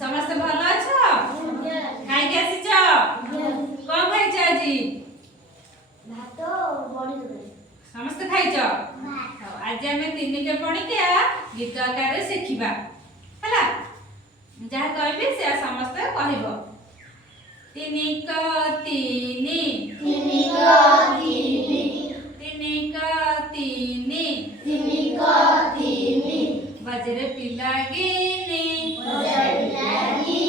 समस्त भल अछ खाई के आसी छ कोन खाई छ आजी भात बड़ी तरकारी समस्त खाई छ आज हमें तीन के पढ़ी के गीत आकार शिखिबा हला जहा कहबे से समस्त कहबो तिनिक तिनी तिनिक तिनी तिनिक तिनी तिनिक तिनी बजरे पिलागिनी बजारे पिलागिनी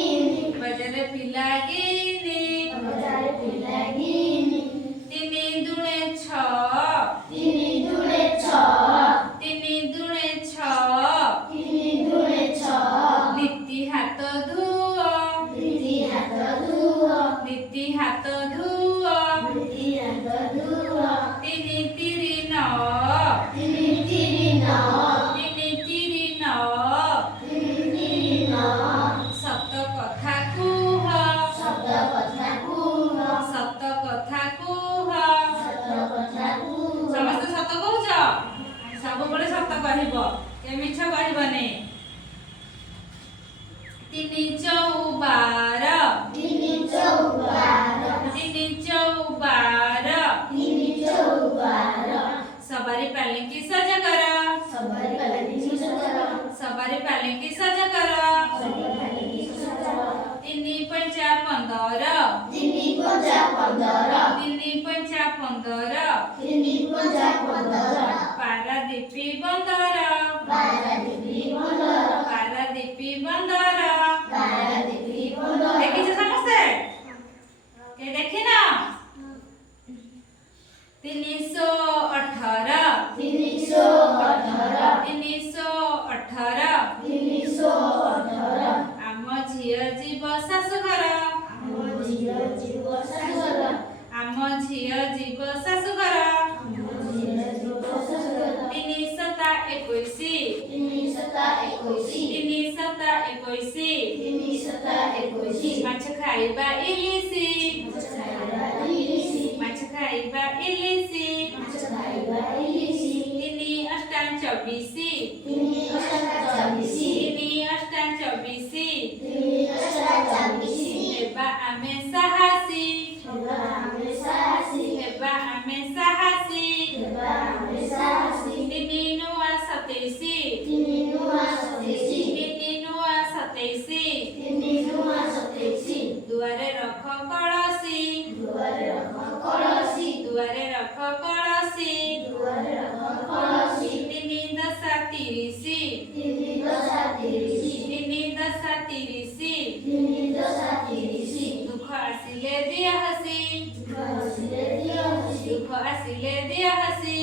बजरे पिलागिनी बजारे पिलागिनी तिनी दुणे छ तिनी दुणे छ तिनी दुणे छ तिनी दुणे छ नीति हाथ धुओ नीति हात धुओ नीति हाथ धुओ नीति हात धुओ तिनी तिरी न तिनी तिरी न तिनी तिरी न तिनी तिरी न सत कथा कुह शब्द कथा कुह सत कथा कुह शब्द कथा कुह समस्त सत कहूछ सब बड़े सत कहब के मिछ कहबने तिनी चौबार तिनी चौबार तिनी चौबार तिनी चौबार सवारी पालकी सजा कर सवारी पालकी सजा सवारी पालकी सजा कर सवारी पालकी सजा तिनी पंचा 15 तिनी पंचा 15 तिनी पंचा 15 तिनी पंचा 15 पारादीपी बंदर पारादीपी बंदर पारादीपी बंदर पारादीपी बंदर देखिछ समस्ते के देखिना 318 318 318 318 आम झियो जीव शाशुघर ଆମ ଝିଅ ଯିବ ଶାଶୁଘର आम झियो जीव शाशुघर ଆମ ଝିଅ ଯିବ ଶାଶୁଘର 321 321 माछ खाइबा इलिसी ମାଛ ଖାଇବା ଇଲିସି माछ खाइबा इलिसी ମାଛ ଖାଇବା ଇଲିସି 3 8 24 ତିନି ଅଷ୍ଟା 24 3 8 24 ତିନି ଅଷ୍ଟା 24 हेबा आमे साहसी ହେବା ଆମେ ସାହସୀ हेबा आमे साहसी ହେବା ଆମେ ସାହସୀ 3 नुआ 27 ତିନି ନୂଆ 27 3 नुआ 27 ତିନି ନୂଆ 27 दुआरे रख कलसी ଦୁଆରେ ରଖ କଳସୀ दुआरे रख कलसी ଦୁଆରେ ରଖ କଳସୀ 3 10 30 ତିନି ଦଶା 30 3 10 30 ତିନି ଦଶା 30 दुख आसिले दिया हसी ଦୁଃଖ ଆସିଲେ ଦିଅ ହସି दुख आसिले दिया हसी